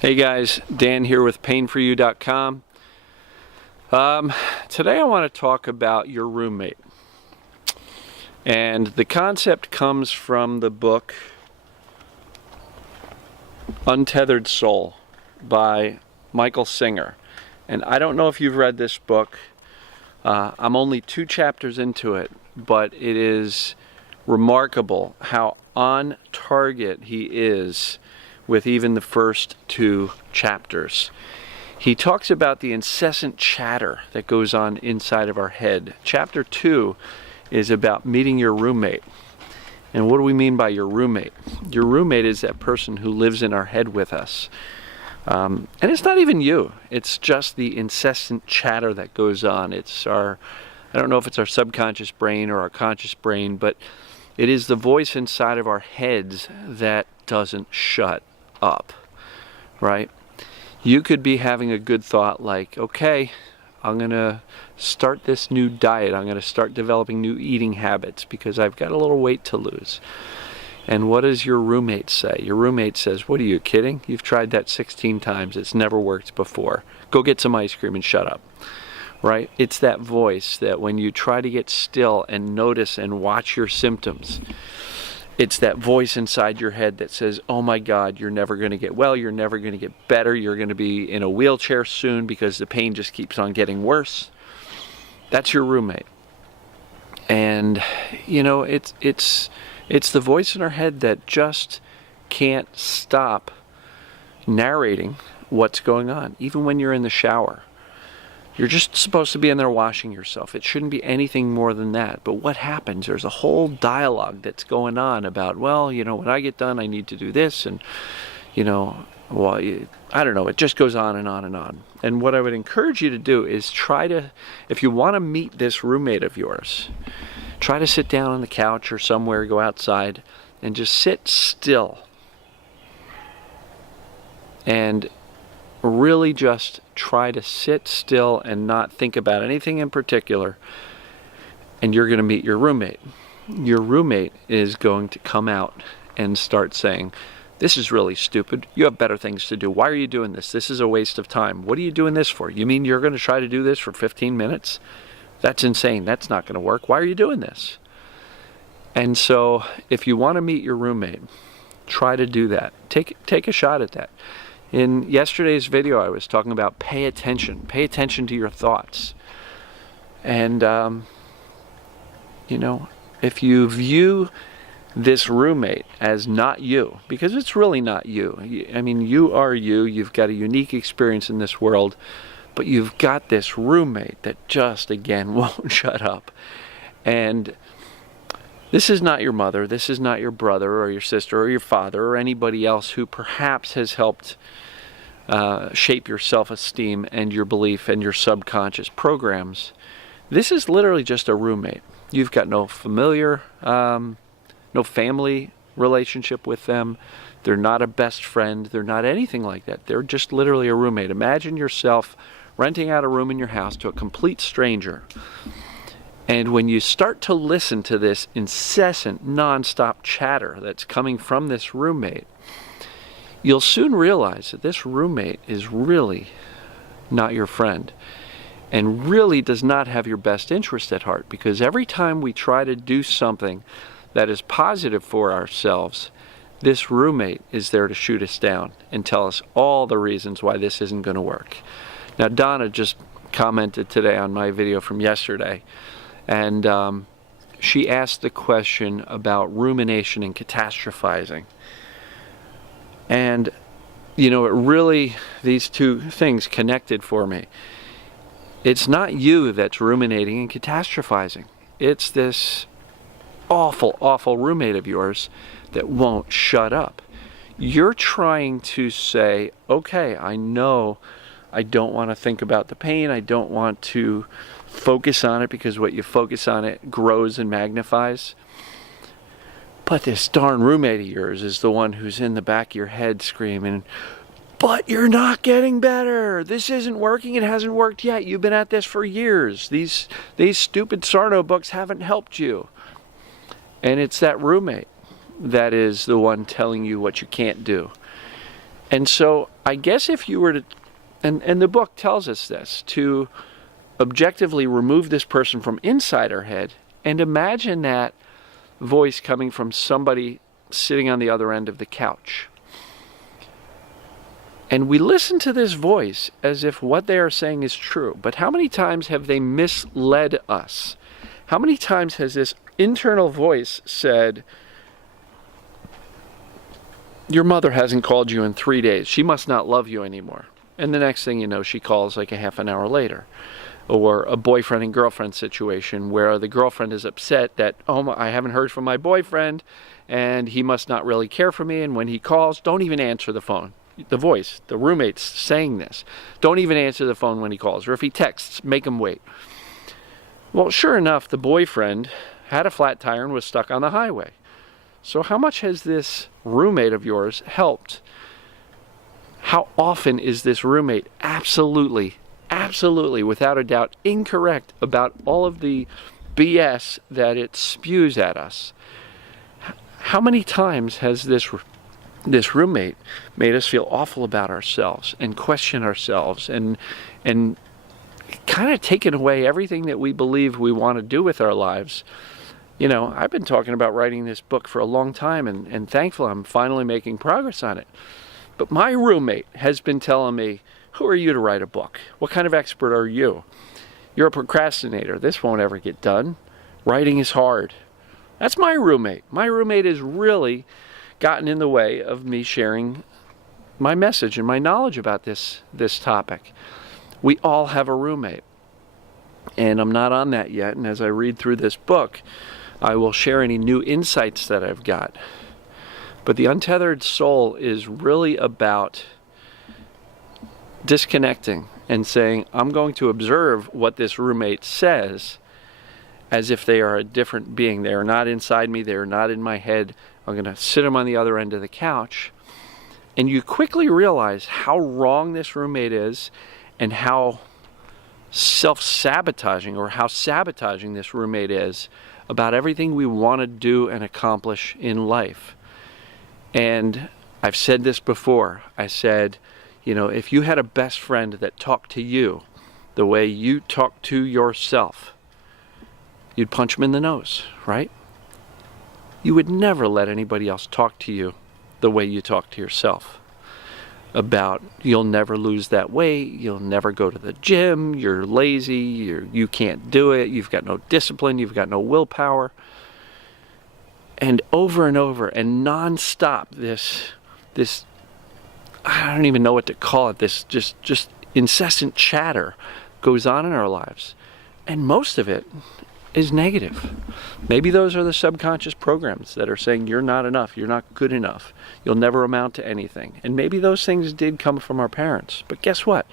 Hey guys, Dan here with painforyou.com. Today I want to talk about your roommate. And the concept comes from the book Untethered Soul by Michael Singer. And I don't know if you've read this book. I'm only 2 chapters into it, but it is remarkable how on target he is with even the first 2 chapters. He talks about the incessant chatter that goes on inside of our head. Chapter 2 is about meeting your roommate. And what do we mean by your roommate? Your roommate is that person who lives in our head with us. And it's not even you. It's just the incessant chatter that goes on. It's I don't know if it's our subconscious brain or our conscious brain, but it is the voice inside of our heads that doesn't shut up, right? You could be having a good thought like, okay, I'm gonna start this new diet. I'm gonna start developing new eating habits because I've got a little weight to lose. And what does your roommate say? Your roommate says, what are you kidding? You've tried that 16 times. It's never worked before. Go get some ice cream and shut up, right? It's that voice that when you try to get still and notice and watch your symptoms, it's that voice inside your head that says, oh my God, you're never going to get well, you're never going to get better, you're going to be in a wheelchair soon because the pain just keeps on getting worse. That's your roommate. And, you know, it's the voice in our head that just can't stop narrating what's going on, even when you're in the shower. You're just supposed to be in there washing yourself. It shouldn't be anything more than that. But what happens? There's a whole dialogue that's going on about, well, you know, when I get done, I need to do this. And, you know, well, I don't know. It just goes on and on and on. And what I would encourage you to do is try to, if you want to meet this roommate of yours, try to sit down on the couch or somewhere, go outside, and just sit still. And really just try to sit still and not think about anything in particular, and you're going to meet your roommate. Your roommate is going to come out and start saying, this is really stupid. You have better things to do. Why are you doing this? This is a waste of time. What are you doing this for? You mean you're going to try to do this for 15 minutes? That's insane. That's not going to work. Why are you doing this? And so if you want to meet your roommate, try to do that. Take a shot at that. In yesterday's video, I was talking about pay attention. Pay attention to your thoughts. And, you know, if you view this roommate as not you, because it's really not you. I mean, you are you. You've got a unique experience in this world, but you've got this roommate that just, again, won't shut up. And this is not your mother. This is not your brother or your sister or your father or anybody else who perhaps has helped shape your self-esteem and your belief and your subconscious programs. This is literally just a roommate. You've got no familiar, no family relationship with them. They're not a best friend. They're not anything like that. They're just literally a roommate. Imagine yourself renting out a room in your house to a complete stranger. And when you start to listen to this incessant, non-stop chatter that's coming from this roommate, you'll soon realize that this roommate is really not your friend and really does not have your best interest at heart, because every time we try to do something that is positive for ourselves, this roommate is there to shoot us down and tell us all the reasons why this isn't going to work. Now, Donna just commented today on my video from yesterday, and she asked the question about rumination and catastrophizing. And, you know, it really, these two things connected for me. It's not you that's ruminating and catastrophizing. It's this awful, awful roommate of yours that won't shut up. You're trying to say, okay, I know I don't want to think about the pain. I don't want to focus on it, because what you focus on, it grows and magnifies. But this darn roommate of yours is the one who's in the back of your head screaming, but you're not getting better. This isn't working. It hasn't worked yet. You've been at this for years. These stupid Sarno books haven't helped you. And it's that roommate that is the one telling you what you can't do. And so I guess if you were to, and the book tells us this, to objectively remove this person from inside our head and imagine that voice coming from somebody sitting on the other end of the couch. And we listen to this voice as if what they are saying is true. But how many times have they misled us? How many times has this internal voice said, your mother hasn't called you in 3 days. She must not love you anymore. And the next thing you know, she calls like a half an hour later. Or a boyfriend and girlfriend situation where the girlfriend is upset that, oh, I haven't heard from my boyfriend and he must not really care for me. And when he calls, don't even answer the phone. The voice, the roommate's saying this. Don't even answer the phone when he calls. Or if he texts, make him wait. Well, sure enough, the boyfriend had a flat tire and was stuck on the highway. So how much has this roommate of yours helped? How often is this roommate absolutely, without a doubt, incorrect about all of the BS that it spews at us? How many times has this roommate made us feel awful about ourselves and question ourselves and kind of taken away everything that we believe we want to do with our lives? You know, I've been talking about writing this book for a long time, and thankful I'm finally making progress on it. But my roommate has been telling me, who are you to write a book? What kind of expert are you? You're a procrastinator. This won't ever get done. Writing is hard. That's my roommate. My roommate has really gotten in the way of me sharing my message and my knowledge about this topic. We all have a roommate. And I'm not on that yet. And as I read through this book, I will share any new insights that I've got. But the Untethered Soul is really about disconnecting and saying, I'm going to observe what this roommate says as if they are a different being. They are not inside me. They are not in my head. I'm going to sit them on the other end of the couch. And you quickly realize how wrong this roommate is and how self-sabotaging or how sabotaging this roommate is about everything we want to do and accomplish in life. And I've said this before. I said, you know, if you had a best friend that talked to you the way you talk to yourself, you'd punch him in the nose, right? You would never let anybody else talk to you the way you talk to yourself. About you'll never lose that weight, you'll never go to the gym, you're lazy, you can't do it, you've got no discipline, you've got no willpower. And over and non-stop, this I don't even know what to call it, this just incessant chatter goes on in our lives. And most of it is negative. Maybe those are the subconscious programs that are saying you're not enough, you're not good enough, you'll never amount to anything. And maybe those things did come from our parents. But guess what?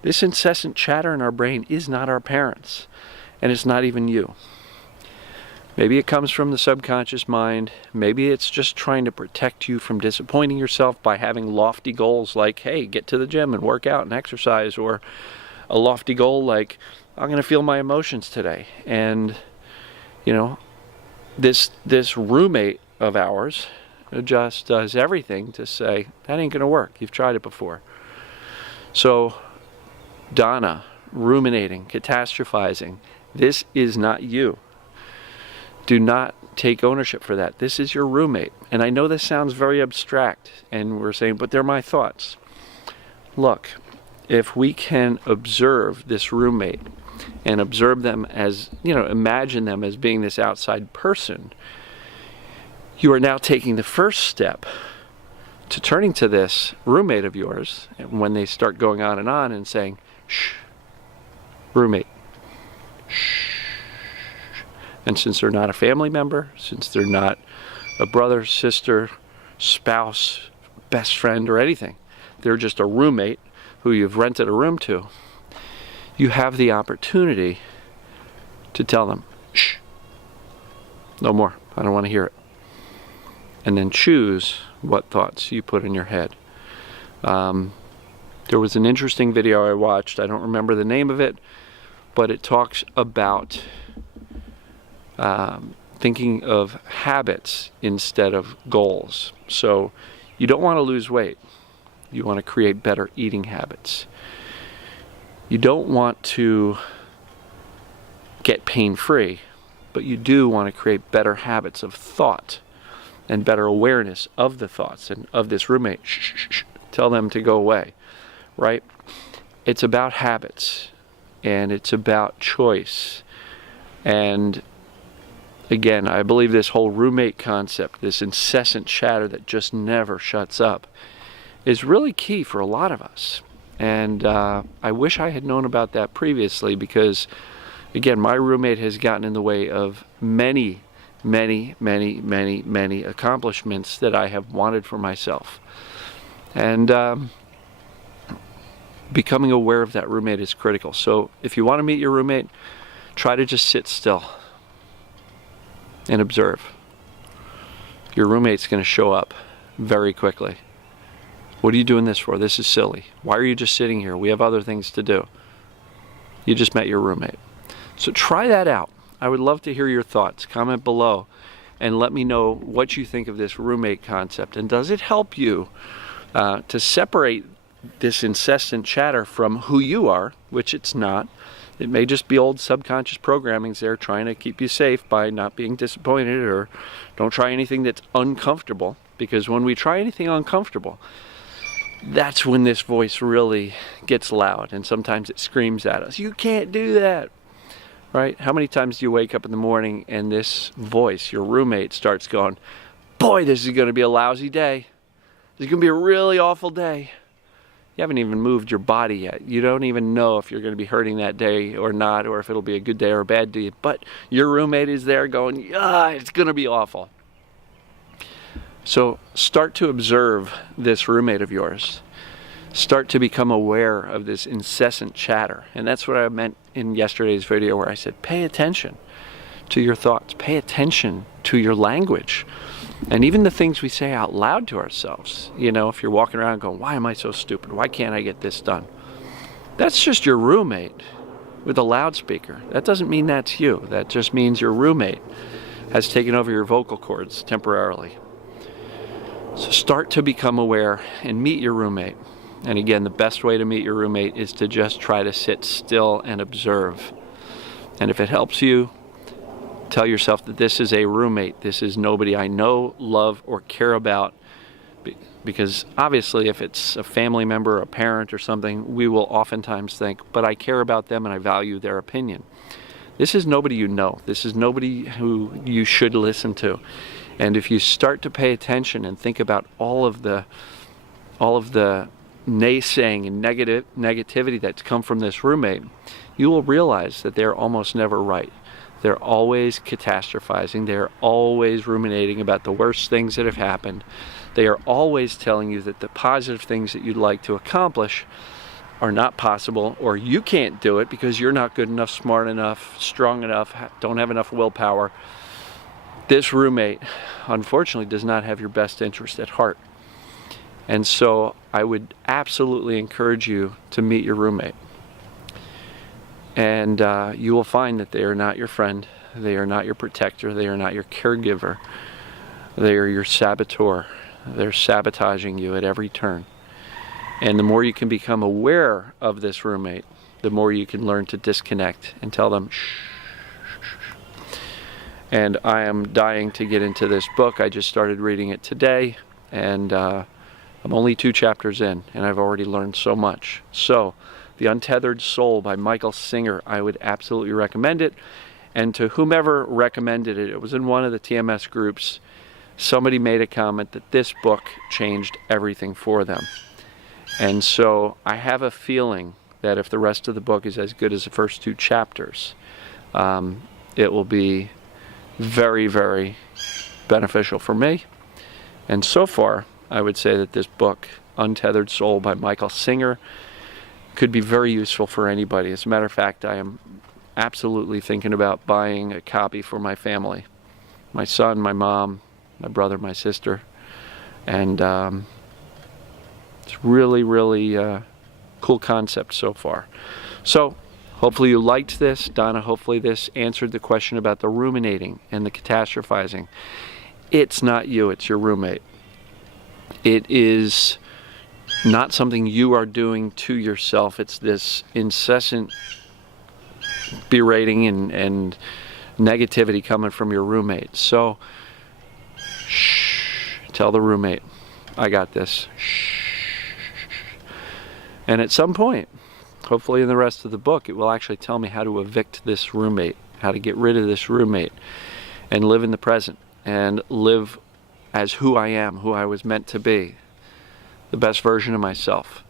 This incessant chatter in our brain is not our parents. And it's not even you. Maybe it comes from the subconscious mind. Maybe it's just trying to protect you from disappointing yourself by having lofty goals like, hey, get to the gym and work out and exercise, or a lofty goal like, I'm going to feel my emotions today. And, you know, this roommate of ours just does everything to say, that ain't going to work. You've tried it before. So, Donna, ruminating, catastrophizing, this is not you. Do not take ownership for that. This is your roommate. And I know this sounds very abstract, and we're saying, but they're my thoughts. Look, if we can observe this roommate and observe them as, you know, imagine them as being this outside person, you are now taking the first step to turning to this roommate of yours when they start going on and saying, shh, roommate, shh. And since they're not a family member, since they're not a brother, sister, spouse, best friend, or anything, they're just a roommate who you've rented a room to, you have the opportunity to tell them, shh, no more, I don't want to hear it. And then choose what thoughts you put in your head. There was an interesting video I watched, I don't remember the name of it, but it talks about thinking of habits instead of goals. So you don't want to lose weight. You want to create better eating habits. You don't want to get pain-free, but you do want to create better habits of thought and better awareness of the thoughts and of this roommate. Shh, shh, shh. Tell them to go away, right? It's about habits, and it's about choice. And again, I believe this whole roommate concept, this incessant chatter that just never shuts up, is really key for a lot of us. And I wish I had known about that previously, because again, my roommate has gotten in the way of many accomplishments that I have wanted for myself. And becoming aware of that roommate is critical. So if you want to meet your roommate, try to just sit still and observe. Your roommate's going to show up very quickly. What are you doing this for? This is silly. Why are you just sitting here? We have other things to do. You just met your roommate. So try that out. I would love to hear your thoughts. Comment below and let me know what you think of this roommate concept. And does it help you to separate this incessant chatter from who you are, which it's not. It may just be old subconscious programmings there trying to keep you safe by not being disappointed, or don't try anything that's uncomfortable, because when we try anything uncomfortable, that's when this voice really gets loud, and sometimes it screams at us, you can't do that, right? How many times do you wake up in the morning and this voice, your roommate, starts going, boy, this is going to be a lousy day. This is going to be a really awful day. You haven't even moved your body yet. You don't even know if you're going to be hurting that day or not, or if it'll be a good day or a bad day. But your roommate is there going, yeah, it's going to be awful. So start to observe this roommate of yours. Start to become aware of this incessant chatter. And that's what I meant in yesterday's video, where I said, pay attention to your thoughts. Pay attention to your language. And even the things we say out loud to ourselves. You know, if you're walking around going, why am I so stupid? Why can't I get this done? That's just your roommate with a loudspeaker. That doesn't mean that's you. That just means your roommate has taken over your vocal cords temporarily. So start to become aware and meet your roommate. And again, the best way to meet your roommate is to just try to sit still and observe. And if it helps you, tell yourself that this is a roommate. This is nobody I know, love, or care about. Because obviously if it's a family member, a parent, or something, we will oftentimes think, but I care about them and I value their opinion. This is nobody you know. This is nobody who you should listen to. And if you start to pay attention and think about all of the naysaying and negativity that's come from this roommate, you will realize that they're almost never right. They're always catastrophizing. They're always ruminating about the worst things that have happened. They are always telling you that the positive things that you'd like to accomplish are not possible, or you can't do it because you're not good enough, smart enough, strong enough, don't have enough willpower. This roommate, unfortunately, does not have your best interest at heart. And so I would absolutely encourage you to meet your roommate. And you will find that they are not your friend, they are not your protector, they are not your caregiver, they are your saboteur. They're sabotaging you at every turn. And the more you can become aware of this roommate, the more you can learn to disconnect and tell them, shh. And I am dying to get into this book. I just started reading it today, and I'm only 2 chapters in, and I've already learned so much. So, The Untethered Soul by Michael Singer. I would absolutely recommend it. And to whomever recommended it, it was in one of the TMS groups, somebody made a comment that this book changed everything for them. And so I have a feeling that if the rest of the book is as good as the first 2 chapters, it will be very, very beneficial for me. And so far, I would say that this book, Untethered Soul by Michael Singer, could be very useful for anybody. As a matter of fact, I am absolutely thinking about buying a copy for my family. My son, my mom, my brother, my sister. And it's really, really cool concept so far. So, hopefully you liked this. Donna, hopefully this answered the question about the ruminating and the catastrophizing. It's not you, it's your roommate. It is not something you are doing to yourself. It's this incessant berating and negativity coming from your roommate. So, shh, tell the roommate, I got this. Shh. And at some point, hopefully in the rest of the book, it will actually tell me how to evict this roommate, how to get rid of this roommate, and live in the present, and live as who I am, who I was meant to be, the best version of myself.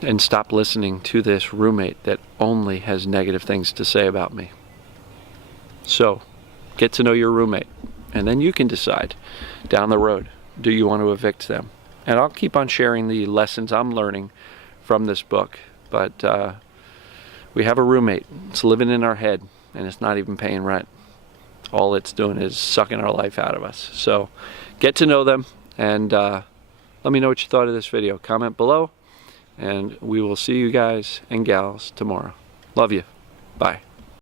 And stop listening to this roommate that only has negative things to say about me. So, get to know your roommate, and then you can decide down the road, do you want to evict them? And I'll keep on sharing the lessons I'm learning from this book, but we have a roommate. It's living in our head, and it's not even paying rent. All it's doing is sucking our life out of us. So, get to know them, and let me know what you thought of this video. Comment below. And we will see you guys and gals tomorrow. Love you. Bye.